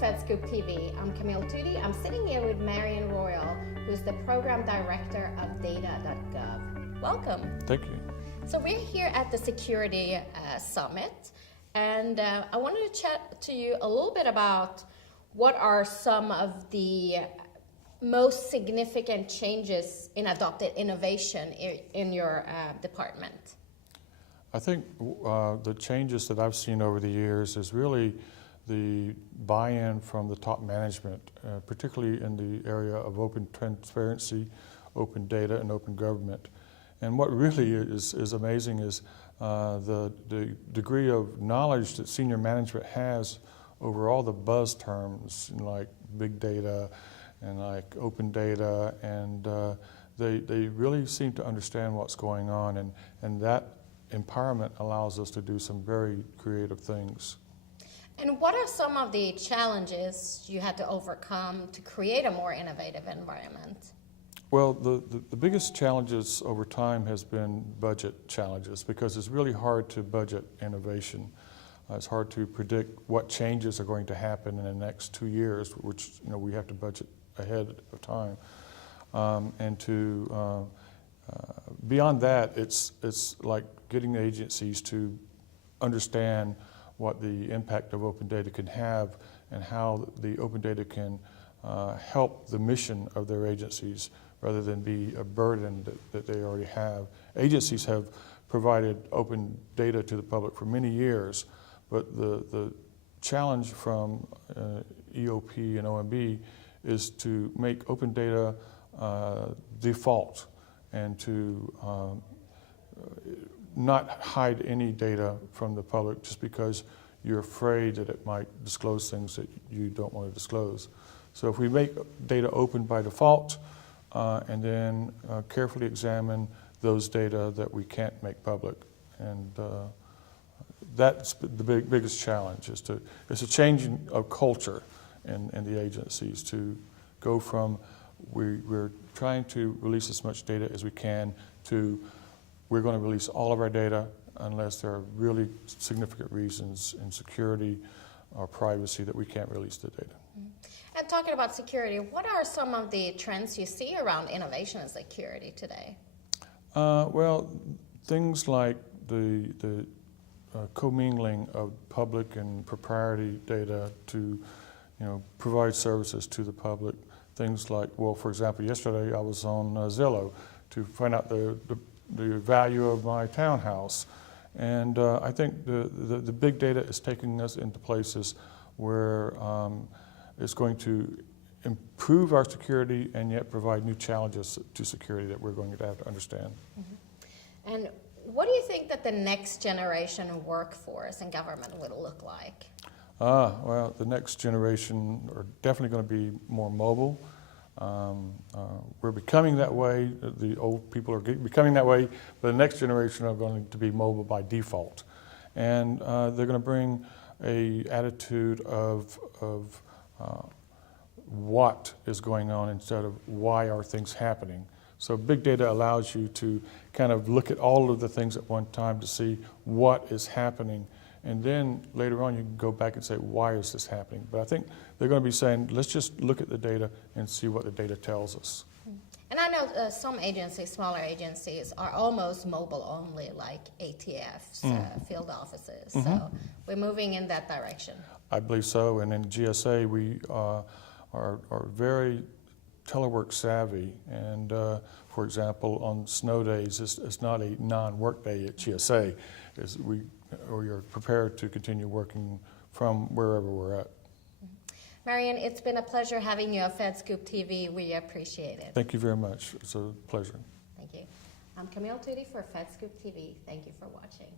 FedScoopTV. I'm Camille Tudi. I'm sitting here with Marion Royal, who's the Program Director of Data.gov. Welcome. Thank you. So we're here at the Security Summit, and I wanted to chat to you a little bit about what are some of the most significant changes in adopted innovation in your department. I think the changes that I've seen over the years is really the buy-in from the top management, particularly in the area of open transparency, open data, and open government. And what really is amazing is the degree of knowledge that senior management has over all the buzz terms like big data and like open data, and they really seem to understand what's going on, and that empowerment allows us to do some very creative things. And what are some of the challenges you had to overcome to create a more innovative environment? Well, the biggest challenges over time has been budget challenges, because it's really hard to budget innovation. It's hard to predict what changes are going to happen in the next 2 years, which we have to budget ahead of time. And to beyond that, it's like getting the agencies to understand what the impact of open data can have and how the open data can help the mission of their agencies rather than be a burden that they already have. Agencies have provided open data to the public for many years, but the challenge from EOP and OMB is to make open data default and to not hide any data from the public just because you're afraid that it might disclose things that you don't want to disclose. So if we make data open by default and then carefully examine those data that we can't make public, and that's the biggest challenge, it's a change of culture in the agencies to go from we're trying to release as much data as we can to we're going to release all of our data unless there are really significant reasons in security or privacy that we can't release the data. Mm-hmm. And talking about security, what are some of the trends you see around innovation and security today? Well, things like the commingling of public and proprietary data to provide services to the public. Things like, well, for example, yesterday I was on Zillow to find out the value of my townhouse. And I think the big data is taking us into places where it's going to improve our security and yet provide new challenges to security that we're going to have to understand. Mm-hmm. And what do you think that the next generation workforce in government will look like? Well, the next generation are definitely going to be more mobile. We're becoming that way. The old people are becoming that way, but the next generation are going to be mobile by default. And they're going to bring an attitude of what is going on instead of why are things happening. So big data allows you to kind of look at all of the things at one time to see what is happening. And then later on you can go back and say, why is this happening? But I think they're going to be saying, let's just look at the data and see what the data tells us. And I know some agencies, smaller agencies, are almost mobile only, like ATFs, field offices. Mm-hmm. So we're moving in that direction. I believe so. And in GSA, we are very telework savvy. And for example, on snow days, it's not a non-work day at GSA. We are prepared to continue working from wherever we're at. Marion, it's been a pleasure having you on FedScoopTV. We appreciate it. Thank you very much. It's a pleasure. Thank you. I'm Camille Tudi for FedScoopTV. Thank you for watching.